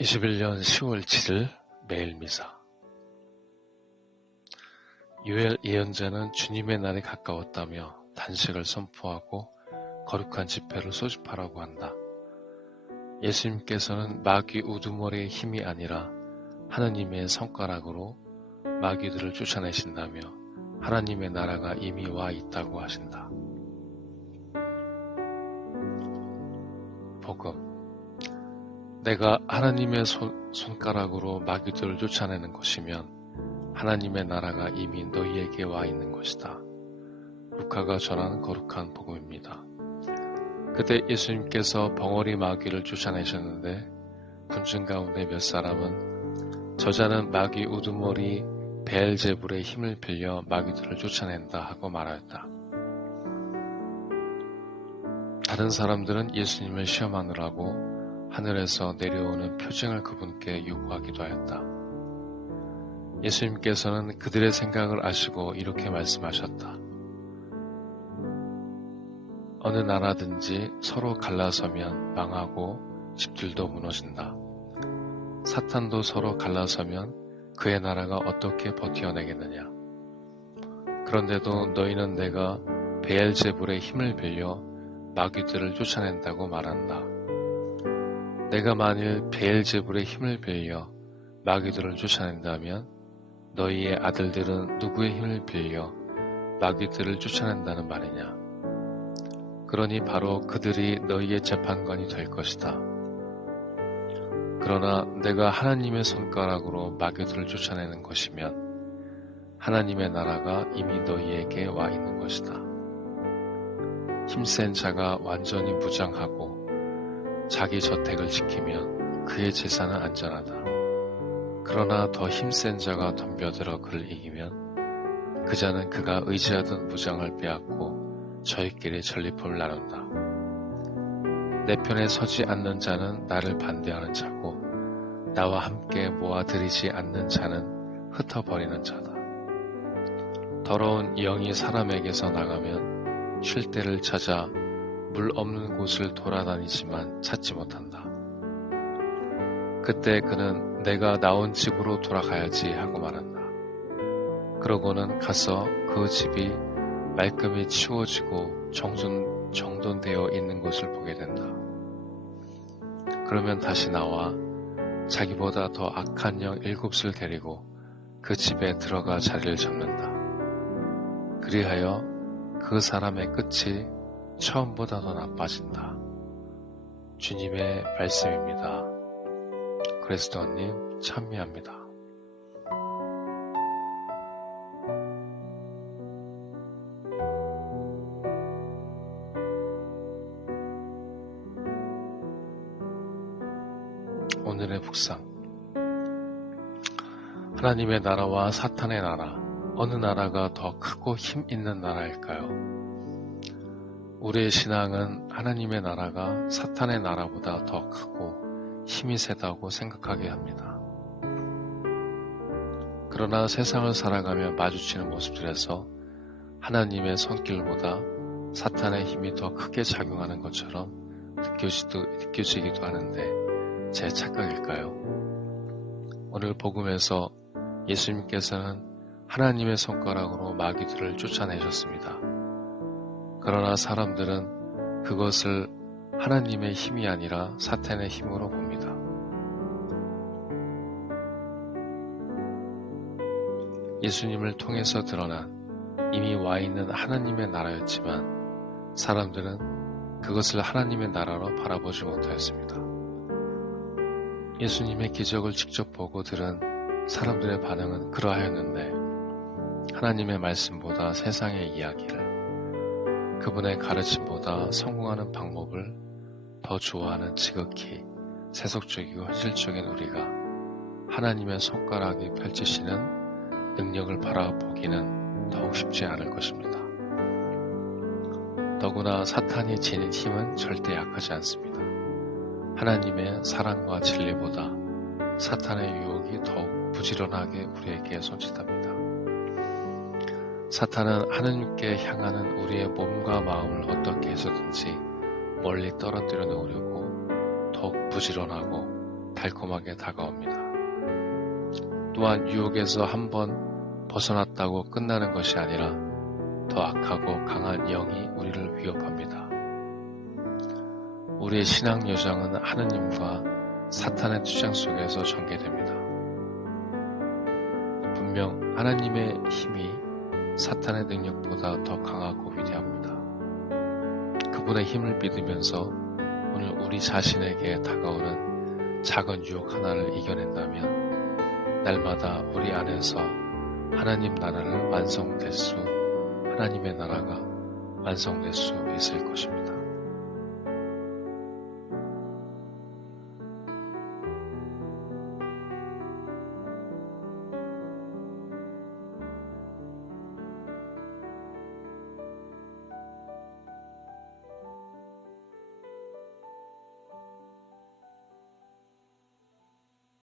21년 10월 7일 매일 미사. 요엘 예언자는 주님의 날이 가까웠다며 단식을 선포하고 거룩한 집회를 소집하라고 한다. 예수님께서는 마귀 우두머리의 힘이 아니라 하느님의 손가락으로 마귀들을 쫓아내신다며 하나님의 나라가 이미 와 있다고 하신다. 복음. 내가 하나님의 손가락으로 마귀들을 쫓아내는 것이면 하나님의 나라가 이미 너희에게 와 있는 것이다. 루카가 전하는 거룩한 복음입니다. 그때 예수님께서 벙어리 마귀를 쫓아내셨는데 군중 가운데 몇 사람은 저자는 마귀 우두머리 베엘제불의 힘을 빌려 마귀들을 쫓아낸다 하고 말하였다. 다른 사람들은 예수님을 시험하느라고 하늘에서 내려오는 표징을 그분께 요구하기도 하였다. 예수님께서는 그들의 생각을 아시고 이렇게 말씀하셨다. 어느 나라든지 서로 갈라서면 망하고 집들도 무너진다. 사탄도 서로 갈라서면 그의 나라가 어떻게 버텨내겠느냐. 그런데도 너희는 내가 베엘제불의 힘을 빌려 마귀들을 쫓아낸다고 말한다. 내가 만일 베엘제불의 힘을 빌려 마귀들을 쫓아낸다면 너희의 아들들은 누구의 힘을 빌려 마귀들을 쫓아낸다는 말이냐. 그러니 바로 그들이 너희의 재판관이 될 것이다. 그러나 내가 하나님의 손가락으로 마귀들을 쫓아내는 것이면 하나님의 나라가 이미 너희에게 와 있는 것이다. 힘센 자가 완전히 무장하고 자기 저택을 지키면 그의 재산은 안전하다. 그러나 더 힘센 자가 덤벼들어 그를 이기면 그 자는 그가 의지하던 무장을 빼앗고 저희끼리 전리품을 나눈다. 내 편에 서지 않는 자는 나를 반대하는 자고 나와 함께 모아들이지 않는 자는 흩어버리는 자다. 더러운 영이 사람에게서 나가면 쉴 때를 찾아 물 없는 곳을 돌아다니지만 찾지 못한다. 그때 그는 내가 나온 집으로 돌아가야지 하고 말한다. 그러고는 가서 그 집이 말끔히 치워지고 정돈되어 있는 것을 보게 된다. 그러면 다시 나와 자기보다 더 악한 영 7을 데리고 그 집에 들어가 자리를 잡는다. 그리하여 그 사람의 끝이 처음보다 더 나빠진다. 주님의 말씀입니다. 그리스도님 찬미합니다. 오늘의 묵상. 하나님의 나라와 사탄의 나라, 어느 나라가 더 크고 힘 있는 나라일까요? 우리의 신앙은 하나님의 나라가 사탄의 나라보다 더 크고 힘이 세다고 생각하게 합니다. 그러나 세상을 살아가며 마주치는 모습들에서 하나님의 손길보다 사탄의 힘이 더 크게 작용하는 것처럼 느껴지기도 하는데 제 착각일까요? 오늘 복음에서 예수님께서는 하나님의 손가락으로 마귀들을 쫓아내셨습니다. 그러나 사람들은 그것을 하나님의 힘이 아니라 사탄의 힘으로 봅니다. 예수님을 통해서 드러난 이미 와 있는 하나님의 나라였지만 사람들은 그것을 하나님의 나라로 바라보지 못하였습니다. 예수님의 기적을 직접 보고 들은 사람들의 반응은 그러하였는데 하나님의 말씀보다 세상의 이야기를, 그분의 가르침보다 성공하는 방법을 더 좋아하는 지극히 세속적이고 현실적인 우리가 하나님의 손가락이 펼치시는 능력을 바라보기는 더욱 쉽지 않을 것입니다. 더구나 사탄이 지닌 힘은 절대 약하지 않습니다. 하나님의 사랑과 진리보다 사탄의 유혹이 더욱 부지런하게 우리에게 손짓합니다. 사탄은 하느님께 향하는 우리의 몸과 마음을 어떻게 해서든지 멀리 떨어뜨려 놓으려고 더욱 부지런하고 달콤하게 다가옵니다. 또한 유혹에서 한번 벗어났다고 끝나는 것이 아니라 더 악하고 강한 영이 우리를 위협합니다. 우리의 신앙 여정은 하느님과 사탄의 투쟁 속에서 전개됩니다. 분명 하나님의 힘이 사탄의 능력보다 더 강하고 위대합니다. 그분의 힘을 믿으면서 오늘 우리 자신에게 다가오는 작은 유혹 하나를 이겨낸다면 날마다 우리 안에서 하나님 나라가 완성될 수 있을 것입니다.